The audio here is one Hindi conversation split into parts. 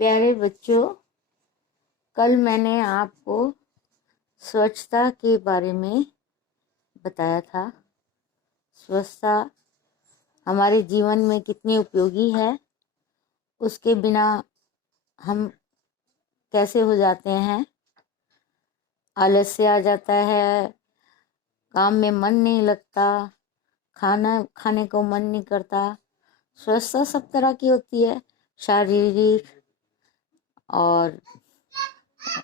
प्यारे बच्चों, कल मैंने आपको स्वच्छता के बारे में बताया था। स्वच्छता हमारे जीवन में कितनी उपयोगी है, उसके बिना हम कैसे हो जाते हैं। आलस्य आ जाता है, काम में मन नहीं लगता, खाना खाने को मन नहीं करता। स्वच्छता सब तरह की होती है, शारीरिक और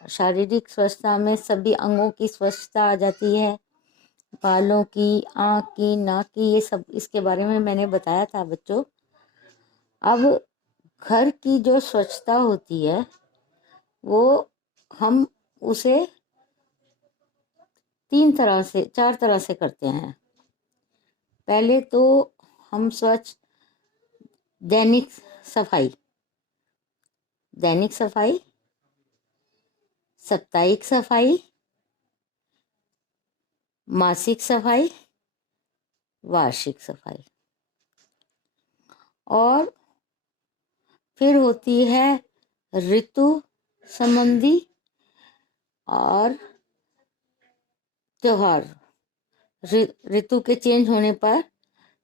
शारीरिक स्वच्छता में सभी अंगों की स्वच्छता आ जाती है, बालों की, आँख की, नाक की, ये सब इसके बारे में मैंने बताया था बच्चों। अब घर की जो स्वच्छता होती है वो हम उसे 4 तरह से करते हैं। पहले तो हम दैनिक सफाई, साप्ताहिक सफाई, मासिक सफाई, वार्षिक सफाई, और फिर होती है ऋतु संबंधी और त्योहार। ऋतु के चेंज होने पर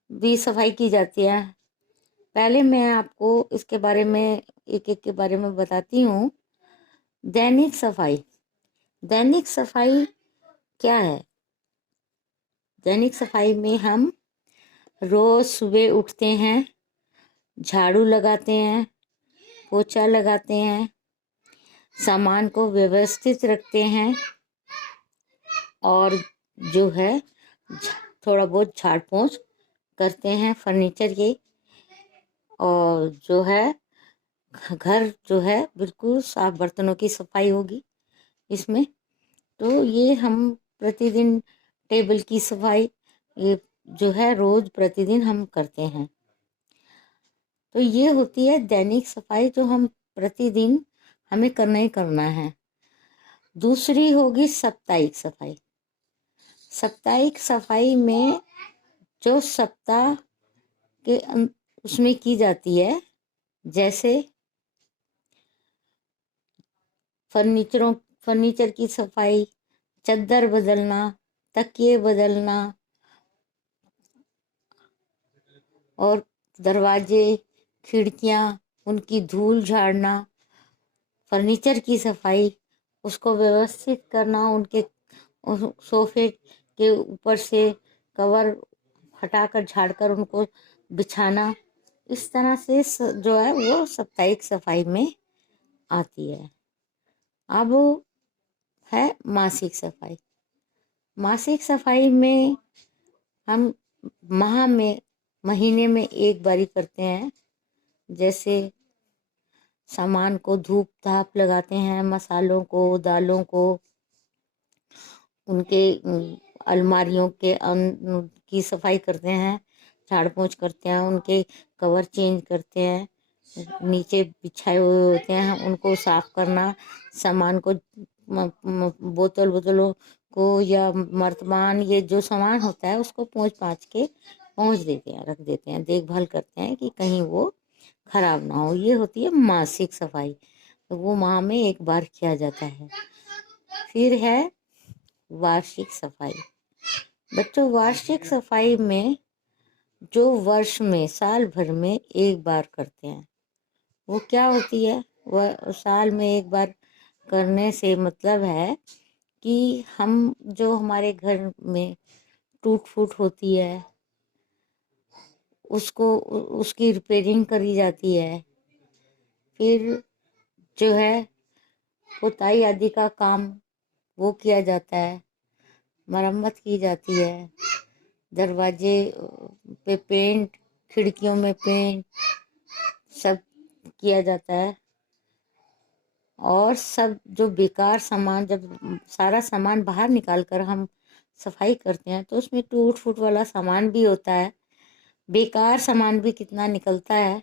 भी सफाई की जाती है। पहले मैं आपको इसके बारे में एक एक के बारे में बताती हूँ। दैनिक सफाई क्या है? दैनिक सफाई में हम रोज सुबह उठते हैं, झाड़ू लगाते हैं, पोछा लगाते हैं, सामान को व्यवस्थित रखते हैं और जो है थोड़ा बहुत झाड़ पोंछ करते हैं फर्नीचर के, और जो है घर जो है बिल्कुल साफ, बर्तनों की सफाई होगी इसमें। तो ये हम प्रतिदिन टेबल की सफाई, ये जो है रोज प्रतिदिन हम करते हैं। तो ये होती है दैनिक सफाई, जो हम प्रतिदिन हमें करना ही करना है। दूसरी होगी साप्ताहिक सफाई। साप्ताहिक सफाई में जो सप्ताह के उसमें की जाती है, जैसे फर्नीचर की सफाई, चद्दर बदलना, तकिए बदलना, और दरवाजे, खिड़कियां, उनकी धूल झाड़ना, फर्नीचर की सफाई, उसको व्यवस्थित करना, उनके सोफे के ऊपर से कवर हटाकर झाड़कर उनको बिछाना। इस तरह से जो है वो साप्ताहिक सफाई में आती है। अब है मासिक सफाई। मासिक सफाई में हम महीने में एक बारी करते हैं। जैसे सामान को धूप धाप लगाते हैं, मसालों को, दालों को, उनके अलमारियों के की सफाई करते हैं, झाड़ पोंछ करते हैं, उनके कवर चेंज करते हैं, नीचे बिछाए हुए होते हैं उनको साफ करना, सामान को बोतलों को या मर्तमान, ये जो सामान होता है उसको पोंछ पाछ के पहुँच देते हैं, रख देते हैं, देखभाल करते हैं कि कहीं वो खराब ना हो। ये होती है मासिक सफाई, तो वो माह में एक बार किया जाता है। फिर है वार्षिक सफाई। बच्चों, वार्षिक सफाई में जो वर्ष में, साल भर में एक बार करते हैं, वो क्या होती है? वह साल में एक बार करने से मतलब है कि हम जो हमारे घर में टूट फूट होती है उसकी रिपेयरिंग करी जाती है। फिर जो है पुताई आदि का काम वो किया जाता है, मरम्मत की जाती है, दरवाजे पे पेंट, खिड़कियों में पेंट, सब किया जाता है। और सब जो बेकार सामान, जब सारा सामान बाहर निकाल कर हम सफाई करते हैं तो उसमें टूट फूट वाला सामान भी होता है, बेकार सामान भी कितना निकलता है,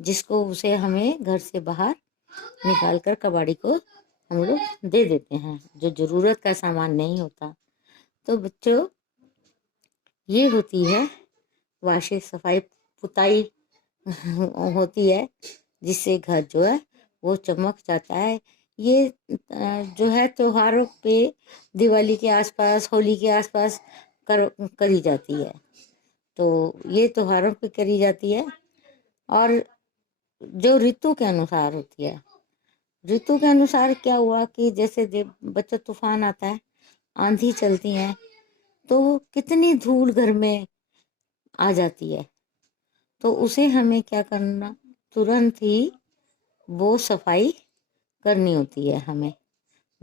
जिसको उसे हमें घर से बाहर निकाल कर कबाड़ी को हम लोग दे देते हैं, जो ज़रूरत का सामान नहीं होता। तो बच्चों, ये होती है वार्षिक सफाई, पुताई होती है, जिससे घर जो है वो चमक जाता है। ये जो है त्योहारों पे, दिवाली के आसपास, होली के आसपास करी जाती है। तो ये त्योहारों पे करी जाती है। और जो ऋतु के अनुसार होती है, ऋतु के अनुसार क्या हुआ कि जैसे बच्चा तूफान आता है, आंधी चलती है, तो कितनी धूल घर में आ जाती है। तो उसे हमें क्या करना, तुरंत ही वो सफाई करनी होती है। हमें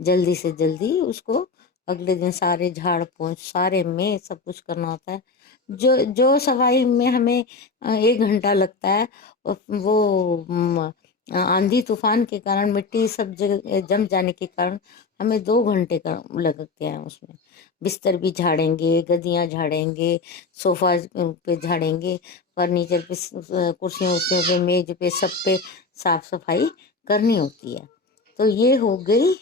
जल्दी से जल्दी उसको अगले दिन सारे झाड़ पोंछ सारे में सब कुछ करना होता है। जो जो सफाई में हमें 1 घंटा लगता है, वो आंधी तूफान के कारण मिट्टी सब जगह जम जाने के कारण हमें 2 घंटे का लगते हैं उसमें। बिस्तर भी झाड़ेंगे, गद्दियां झाड़ेंगे, सोफा पे झाड़ेंगे, फर्नीचर पे, कुर्सियों उर्सियों पे, मेज पे, सब पे साफ सफाई करनी होती है। तो ये हो गई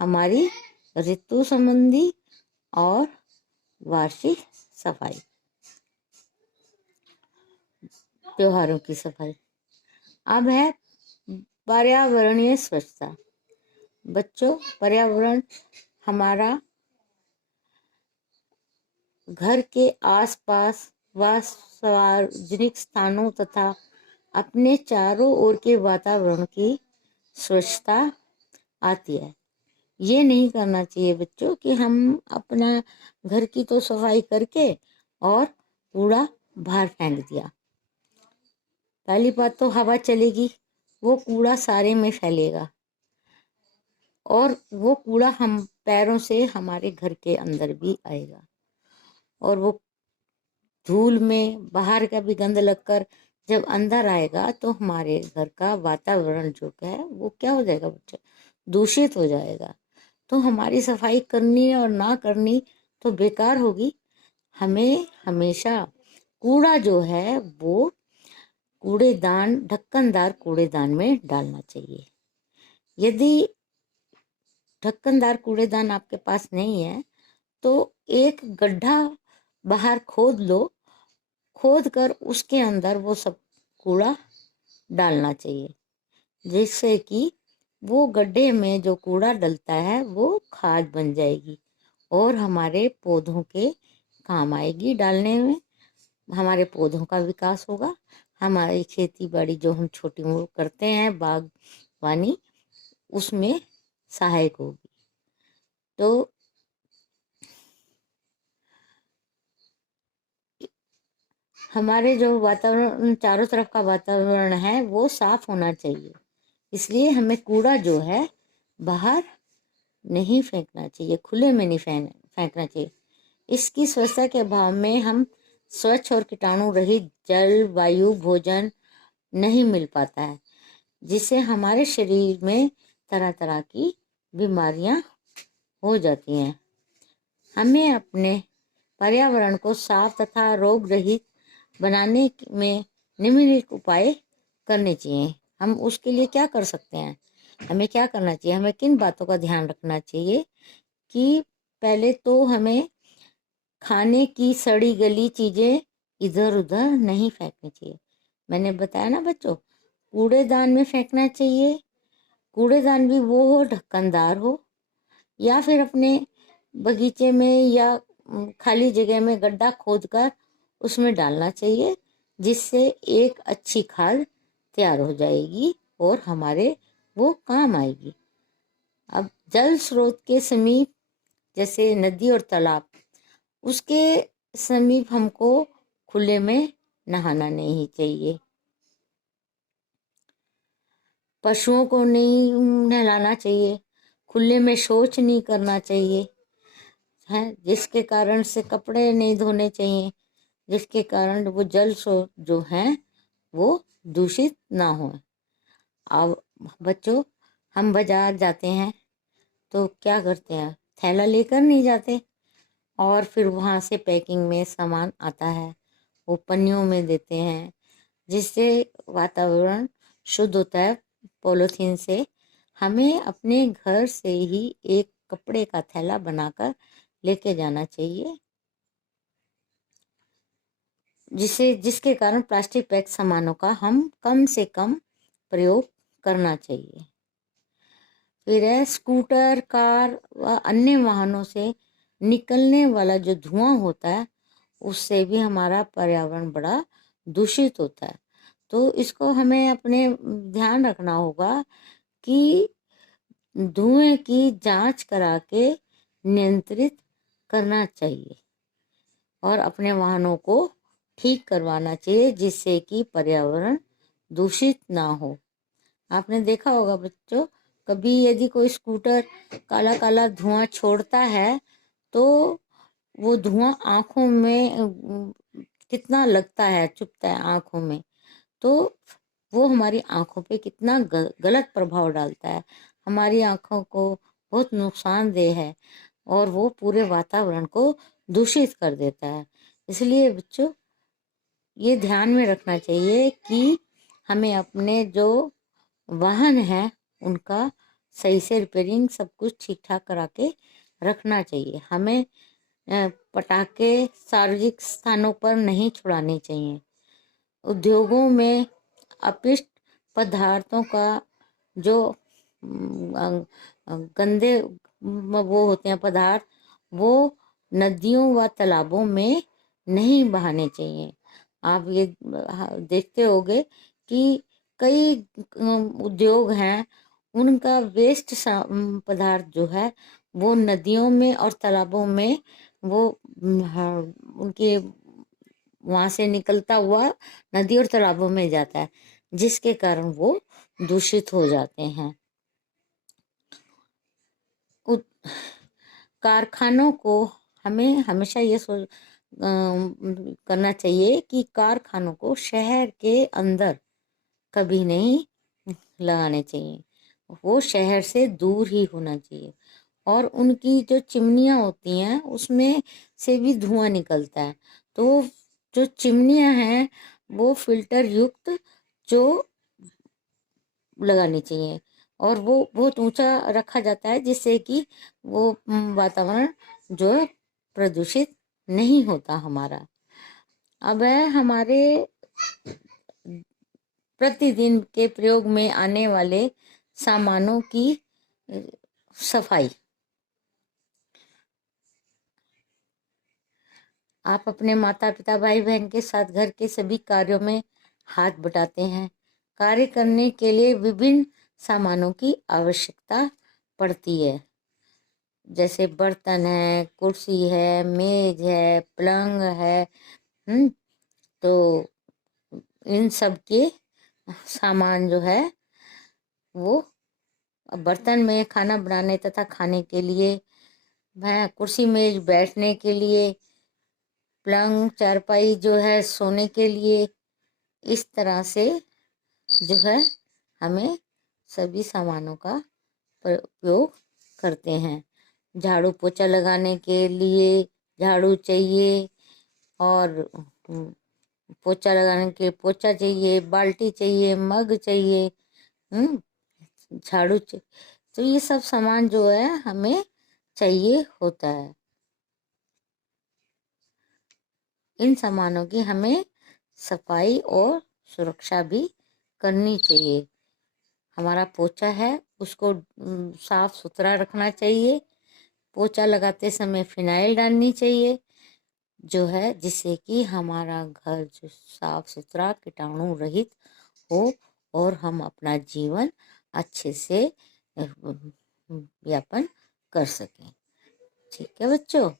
हमारी ऋतु संबंधी और वार्षिक सफाई, त्योहारों की सफाई। अब है पर्यावरणीय स्वच्छता। बच्चों, पर्यावरण हमारा घर के आसपास व सार्वजनिक स्थानों तथा अपने चारों ओर के वातावरण की स्वच्छता आती है। ये नहीं करना चाहिए बच्चों कि हम अपना घर की तो सफाई करके और कूड़ा बाहर फेंक दिया। पहली बात तो हवा चलेगी, वो कूड़ा सारे में फैलेगा, और वो कूड़ा हम पैरों से हमारे घर के अंदर भी आएगा, और वो धूल में बाहर का भी गंद लगकर जब अंदर आएगा तो हमारे घर का वातावरण जो है वो क्या हो जाएगा बच्चे, दूषित हो जाएगा। तो हमारी सफाई करनी और ना करनी तो बेकार होगी। हमें हमेशा कूड़ा जो है वो कूड़ेदान, ढक्कनदार कूड़ेदान में डालना चाहिए। यदि ढक्कनदार कूड़ेदान आपके पास नहीं है तो एक गड्ढा बाहर खोद लो, खोद कर उसके अंदर वो सब कूड़ा डालना चाहिए, जिससे कि वो गड्ढे में जो कूड़ा डलता है वो खाद बन जाएगी और हमारे पौधों के काम आएगी डालने में। हमारे पौधों का विकास होगा, हमारी खेती बाड़ी जो हम छोटी मोटी करते हैं, बागवानी, उसमें सहायक होगी। तो हमारे जो वातावरण, चारों तरफ का वातावरण है वो साफ होना चाहिए। इसलिए हमें कूड़ा जो है बाहर नहीं फेंकना चाहिए, खुले में नहीं फेंकना चाहिए। इसकी स्वच्छता के अभाव में हम स्वच्छ और कीटाणु रहित जल, वायु, भोजन नहीं मिल पाता है, जिससे हमारे शरीर में तरह तरह की बीमारियां हो जाती हैं। हमें अपने पर्यावरण को साफ तथा रोग रहित बनाने में निम्नलिखित उपाय करने चाहिए। हम उसके लिए क्या कर सकते हैं, हमें क्या करना चाहिए, हमें किन बातों का ध्यान रखना चाहिए कि पहले तो हमें खाने की सड़ी गली चीजें इधर उधर नहीं फेंकनी चाहिए। मैंने बताया ना बच्चों, कूड़ेदान में फेंकना चाहिए। कूड़ेदान भी वो हो, ढक्कनदार हो, या फिर अपने बगीचे में या खाली जगह में गड्ढा खोदकर उसमें डालना चाहिए, जिससे एक अच्छी खाद तैयार हो जाएगी और हमारे वो काम आएगी। अब जल स्रोत के समीप, जैसे नदी और तालाब, उसके समीप हमको खुले में नहाना नहीं चाहिए। पशुओं को नहीं नहलाना चाहिए, खुले में शौच नहीं करना चाहिए, है, जिसके कारण से कपड़े नहीं धोने चाहिए, जिसके कारण वो जल स्रोत जो हैं वो दूषित ना हो। अब बच्चों, हम बाजार जाते हैं तो क्या करते हैं, थैला लेकर नहीं जाते, और फिर वहाँ से पैकिंग में सामान आता है, वो पन्नियों में देते हैं, जिससे वातावरण शुद्ध होता है। पॉलीथीन से हमें अपने घर से ही एक कपड़े का थैला बनाकर लेके जाना चाहिए, जिसके कारण प्लास्टिक पैक सामानों का हम कम से कम प्रयोग करना चाहिए। फिर है स्कूटर, कार व अन्य वाहनों से निकलने वाला जो धुआं होता है उससे भी हमारा पर्यावरण बड़ा दूषित होता है। तो इसको हमें अपने ध्यान रखना होगा कि धुएं की जांच करा के नियंत्रित करना चाहिए और अपने वाहनों को ठीक करवाना चाहिए जिससे कि पर्यावरण दूषित ना हो। आपने देखा होगा बच्चों, कभी यदि कोई स्कूटर काला काला धुआं छोड़ता है तो वो धुआं आंखों में कितना लगता है, चुभता है आंखों में, तो वो हमारी आंखों पे कितना गलत प्रभाव डालता है, हमारी आंखों को बहुत नुकसानदेह है और वो पूरे वातावरण को दूषित कर देता है। इसलिए बच्चों ये ध्यान में रखना चाहिए कि हमें अपने जो वाहन है उनका सही से रिपेयरिंग सब कुछ ठीक ठाक करा के रखना चाहिए। हमें पटाखे सार्वजनिक स्थानों पर नहीं छुड़ाने चाहिए। उद्योगों में अपशिष्ट पदार्थों का जो गंदे वो होते हैं पदार्थ, वो नदियों व तालाबों में नहीं बहाने चाहिए। आप ये देखते होंगे कि कई उद्योग हैं, उनका वेस्ट पदार्थ जो है वो नदियों में और तालाबों में वो उनके वहां से निकलता हुआ नदी और तालाबों में जाता है, जिसके कारण वो दूषित हो जाते हैं। कारखानों को हमें हमेशा ये करना चाहिए कि कारखानों को शहर के अंदर कभी नहीं लगाने चाहिए, वो शहर से दूर ही होना चाहिए। और उनकी जो चिमनियाँ होती हैं उसमें से भी धुआं निकलता है, तो जो चिमनियाँ हैं वो फिल्टर युक्त जो लगानी चाहिए और वो बहुत ऊंचा रखा जाता है जिससे कि वो वातावरण जो है प्रदूषित नहीं होता हमारा। अब है हमारे प्रतिदिन के प्रयोग में आने वाले सामानों की सफाई। आप अपने माता पिता भाई बहन के साथ घर के सभी कार्यों में हाथ बटाते हैं। कार्य करने के लिए विभिन्न सामानों की आवश्यकता पड़ती है, जैसे बर्तन है, कुर्सी है, मेज है, पलंग है। तो इन सब के सामान जो है वो बर्तन में खाना बनाने तथा खाने के लिए, कुर्सी मेज बैठने के लिए, पलंग चारपाई जो है सोने के लिए। इस तरह से जो है हमें सभी सामानों का उपयोग करते हैं। झाड़ू पोछा लगाने के लिए झाड़ू चाहिए और पोछा लगाने के लिए पोछा चाहिए, बाल्टी चाहिए, मग चाहिए, झाड़ू चाहिए। तो ये सब सामान जो है हमें चाहिए होता है। इन सामानों की हमें सफाई और सुरक्षा भी करनी चाहिए। हमारा पोछा है उसको साफ सुथरा रखना चाहिए। पोछा लगाते समय फिनाइल डालनी चाहिए जो है, जिससे कि हमारा घर जो साफ सुथरा कीटाणु रहित हो और हम अपना जीवन अच्छे से यापन कर सकें। ठीक है बच्चों।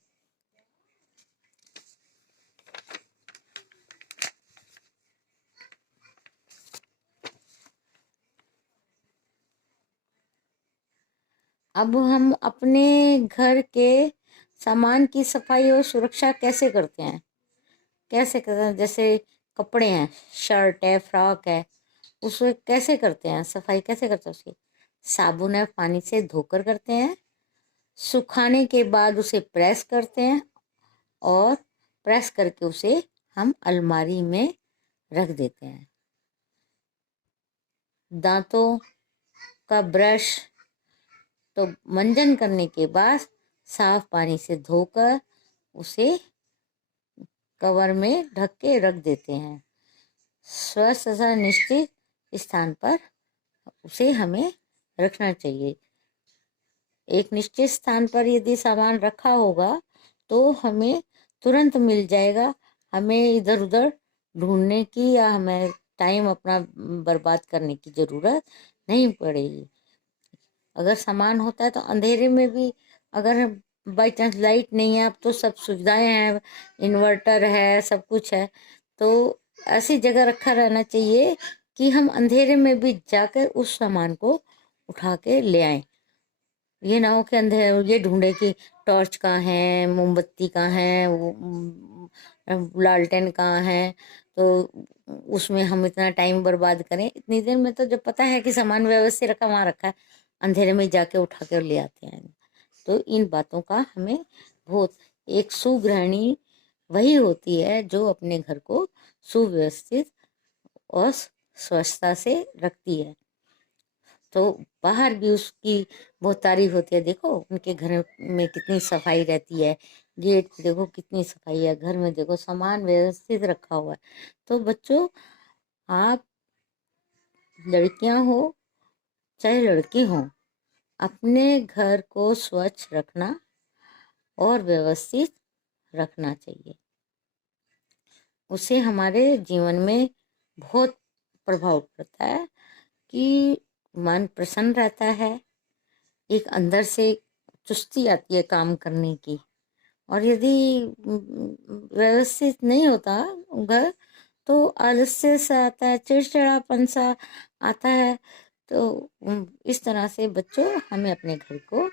अब हम अपने घर के सामान की सफाई और सुरक्षा कैसे करते हैं? जैसे कपड़े हैं, शर्ट है, फ्रॉक है, उसको कैसे करते हैं सफाई, कैसे करते हैं? उसकी साबुन है पानी से धोकर करते हैं, सुखाने के बाद उसे प्रेस करते हैं और प्रेस करके उसे हम अलमारी में रख देते हैं। दांतों का ब्रश तो मंजन करने के बाद साफ पानी से धोकर उसे कवर में ढक के रख देते हैं। स्वस्थ तथा निश्चित स्थान पर उसे हमें रखना चाहिए। एक निश्चित स्थान पर यदि सामान रखा होगा तो हमें तुरंत मिल जाएगा, हमें इधर उधर ढूंढने की या हमें टाइम अपना बर्बाद करने की जरूरत नहीं पड़ेगी। अगर सामान होता है तो अंधेरे में भी, अगर बाई चांस लाइट नहीं है, अब तो सब सुविधाएं हैं, इन्वर्टर है, सब कुछ है, तो ऐसी जगह रखा रहना चाहिए कि हम अंधेरे में भी जाकर उस सामान को उठा के ले आए। ये ना हो कि अंधेरे ये ढूंढे कि टॉर्च कहाँ है, मोमबत्ती कहाँ है, लालटेन कहाँ है, तो उसमें हम इतना टाइम बर्बाद करें। इतनी देर में तो जब पता है कि सामान व्यवस्थित रखा वहां रखा है, अंधेरे में जाके उठा कर ले आते हैं। तो इन बातों का हमें बहुत, एक सुगृहिणी वही होती है जो अपने घर को सुव्यवस्थित और स्वच्छता से रखती है। तो बाहर भी उसकी बहुत तारीफ होती है, देखो उनके घर में कितनी सफाई रहती है, गेट पे देखो कितनी सफाई है, घर में देखो सामान व्यवस्थित रखा हुआ है। तो बच्चों, आप लड़कियां हो चाहे लड़के हों, अपने घर को स्वच्छ रखना और व्यवस्थित रखना चाहिए। उससे हमारे जीवन में बहुत प्रभाव पड़ता है कि मन प्रसन्न रहता है, एक अंदर से चुस्ती आती है काम करने की। और यदि व्यवस्थित नहीं होता घर, तो आलस्य सा आता है, चिड़चिड़ापन सा आता है। तो इस तरह से बच्चों, हमें अपने घर को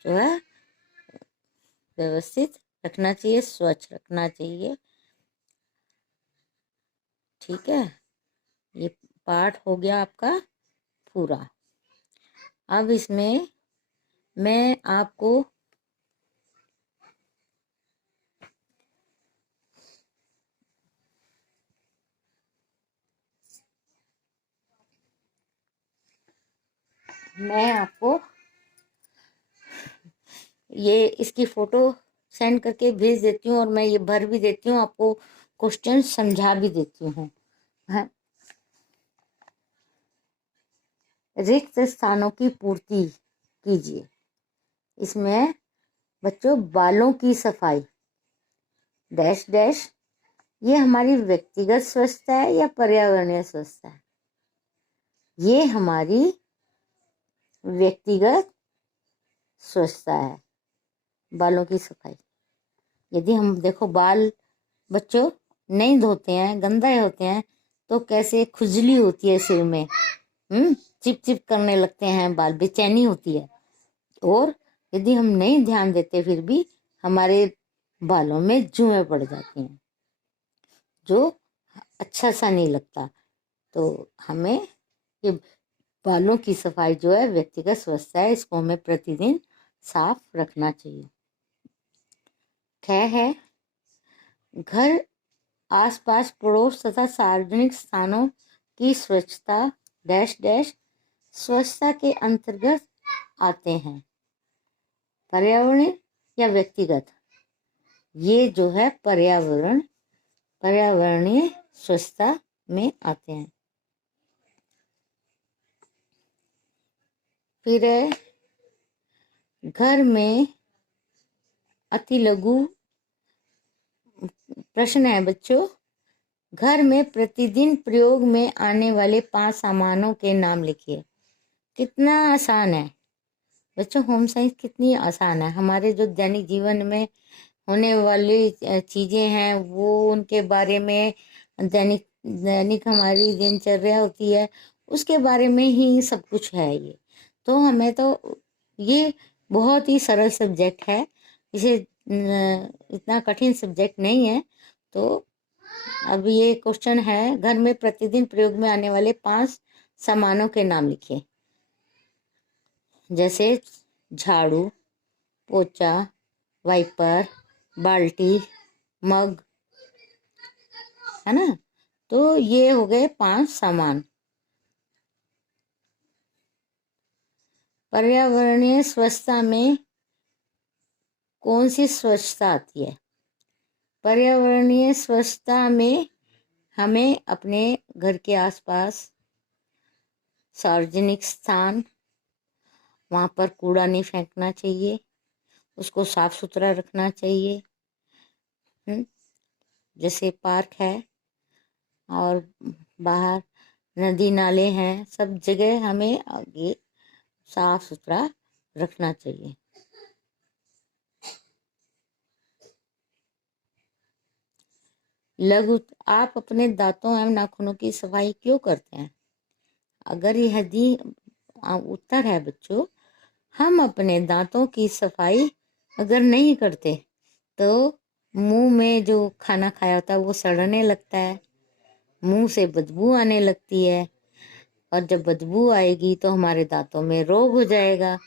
जो है व्यवस्थित रखना चाहिए, स्वच्छ रखना चाहिए। ठीक है, ये पाठ हो गया आपका पूरा। अब इसमें मैं आपको ये इसकी फोटो सेंड करके भेज देती हूँ, और मैं ये भर भी देती हूँ, आपको क्वेश्चन समझा भी देती हूँ। हाँ, रिक्त स्थानों की पूर्ति कीजिए। इसमें बच्चों, बालों की सफाई डैश डैश, ये हमारी व्यक्तिगत स्वच्छता है या पर्यावरणीय स्वच्छता है? ये हमारी व्यक्तिगत स्वच्छता है, बालों की सफाई। यदि हम देखो, बाल बच्चों नहीं धोते हैं, गंदे होते हैं, तो कैसे खुजली होती है सिर में, चिप चिप करने लगते हैं बाल, बेचैनी होती है। और यदि हम नहीं ध्यान देते, फिर भी हमारे बालों में जुएं पड़ जाती हैं, जो अच्छा सा नहीं लगता। तो हमें ये बालों की सफाई जो है व्यक्तिगत स्वच्छता है, इसको हमें प्रतिदिन साफ रखना चाहिए। है घर, आसपास, पड़ोस तथा सार्वजनिक स्थानों की स्वच्छता डैश डैश स्वच्छता के अंतर्गत आते हैं। पर्यावरणीय या व्यक्तिगत, ये जो है पर्यावरणीय स्वच्छता में आते हैं। फिर है घर में, अति लघु प्रश्न है बच्चों, घर में प्रतिदिन प्रयोग में आने वाले 5 सामानों के नाम लिखिए। कितना आसान है बच्चों, होम साइंस कितनी आसान है। हमारे जो दैनिक जीवन में होने वाली चीजें हैं, वो उनके बारे में, दैनिक दैनिक हमारी दिनचर्या होती है, उसके बारे में ही सब कुछ है ये। तो हमें तो ये बहुत ही सरल सब्जेक्ट है, इसे इतना कठिन सब्जेक्ट नहीं है। तो अब ये क्वेश्चन है, घर में प्रतिदिन प्रयोग में आने वाले 5 सामानों के नाम लिखिए। जैसे झाड़ू, पोछा, वाइपर, बाल्टी, मग, है ना। तो ये हो गए 5 सामान। पर्यावरणीय स्वच्छता में कौन सी स्वच्छता आती है? पर्यावरणीय स्वच्छता में हमें अपने घर के आसपास सार्वजनिक स्थान, वहाँ पर कूड़ा नहीं फेंकना चाहिए, उसको साफ सुथरा रखना चाहिए। जैसे पार्क है और बाहर नदी नाले हैं, सब जगह हमें आगे साफ सुथरा रखना चाहिए। लघु, आप अपने दांतों एवं नाखूनों की सफाई क्यों करते हैं? अगर यदि उत्तर है बच्चों, हम अपने दांतों की सफाई अगर नहीं करते तो मुंह में जो खाना खाया होता है वो सड़ने लगता है, मुंह से बदबू आने लगती है, और जब बदबू आएगी तो हमारे दांतों में रोग हो जाएगा,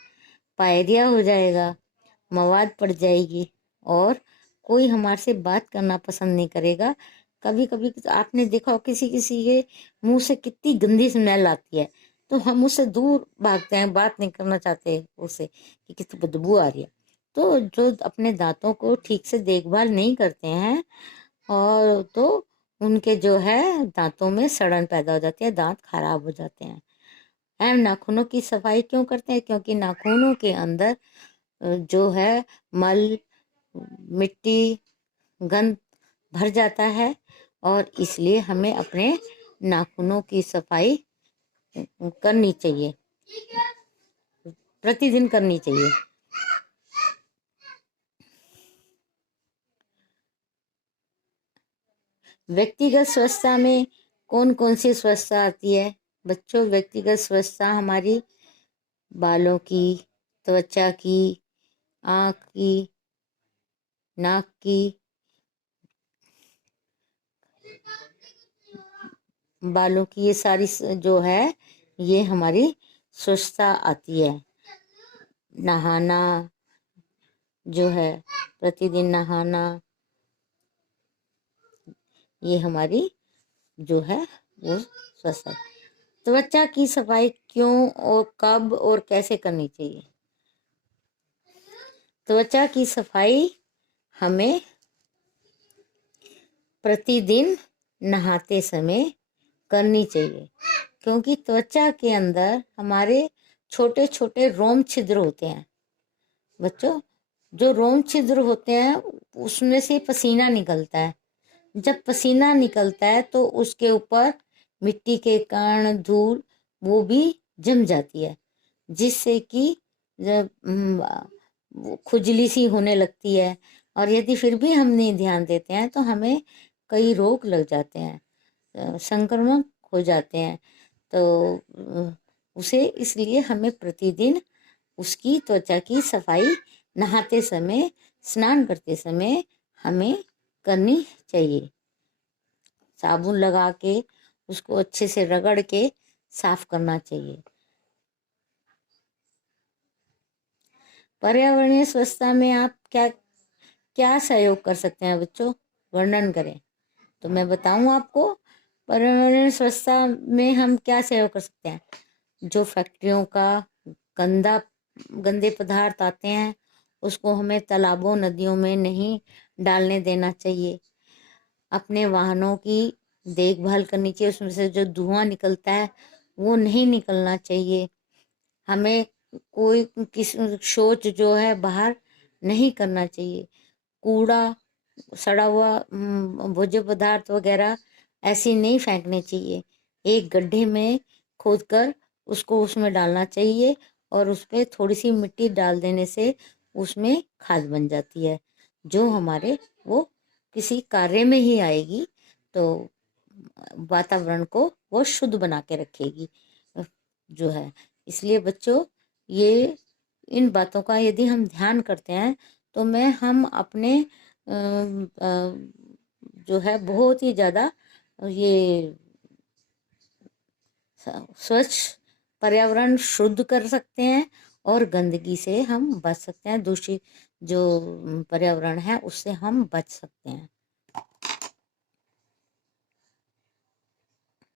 पायरिया हो जाएगा, मवाद पड़ जाएगी और कोई हमारे से बात करना पसंद नहीं करेगा। कभी कभी आपने देखा हो किसी किसी के मुंह से कितनी गंदी स्मेल आती है, तो हम उससे दूर भागते हैं, बात नहीं करना चाहते उससे कि कितनी बदबू आ रही है। तो जो अपने दांतों को ठीक से देखभाल नहीं करते हैं और तो उनके जो है दांतों में सड़न पैदा हो जाती है, दांत खराब हो जाते हैं। एवं नाखूनों की सफाई क्यों करते हैं? क्योंकि नाखूनों के अंदर जो है मल, मिट्टी, गंद भर जाता है और इसलिए हमें अपने नाखूनों की सफाई करनी चाहिए, प्रतिदिन करनी चाहिए। व्यक्तिगत स्वच्छता में कौन कौन सी स्वच्छता आती है? बच्चों, व्यक्तिगत स्वच्छता हमारी बालों की, त्वचा की, आँख की, नाक की, बालों की, ये सारी जो है ये हमारी स्वच्छता आती है। नहाना जो है, प्रतिदिन नहाना, ये हमारी जो है वो स्वच्छता। त्वचा की सफाई क्यों और कब और कैसे करनी चाहिए? त्वचा की सफाई हमें प्रतिदिन नहाते समय करनी चाहिए, क्योंकि त्वचा के अंदर हमारे छोटे छोटे रोम छिद्र होते हैं। बच्चों, जो रोम छिद्र होते हैं उसमें से पसीना निकलता है। जब पसीना निकलता है तो उसके ऊपर मिट्टी के कण, धूल वो भी जम जाती है, जिससे कि जब खुजली सी होने लगती है, और यदि फिर भी हम नहीं ध्यान देते हैं तो हमें कई रोग लग जाते हैं, संक्रमण हो जाते हैं। तो उसे इसलिए हमें प्रतिदिन उसकी त्वचा की सफाई नहाते समय, स्नान करते समय हमें करनी चाहिए। साबुन लगा के उसको अच्छे से रगड़ के साफ करना चाहिए। पर्यावरणीय स्वच्छता में आप क्या क्या सहयोग कर सकते हैं बच्चों? वर्णन करें। तो मैं बताऊं आपको, पर्यावरणीय स्वच्छता में हम क्या सहयोग कर सकते हैं। जो फैक्ट्रियों का गंदे पदार्थ आते हैं उसको हमें तालाबों, नदियों में नहीं डालने देना चाहिए। अपने वाहनों की देखभाल करनी चाहिए, उसमें से जो धुआं निकलता है वो नहीं निकलना चाहिए। हमें कोई शौच जो है बाहर नहीं करना चाहिए। कूड़ा, सड़ा हुआ भोज्य पदार्थ वगैरह ऐसे नहीं फेंकने चाहिए। एक गड्ढे में खोदकर उसको उसमें डालना चाहिए और उस पर थोड़ी सी मिट्टी डाल देने से उसमें खाद बन जाती है, जो हमारे वो किसी कार्य में ही आएगी, तो वातावरण को वो शुद्ध बना के रखेगी जो है। इसलिए बच्चों, ये इन बातों का यदि हम ध्यान करते हैं तो हम अपने जो है बहुत ही ज़्यादा ये स्वच्छ पर्यावरण शुद्ध कर सकते हैं और गंदगी से हम बच सकते हैं। दूषित जो पर्यावरण है उससे हम बच सकते हैं।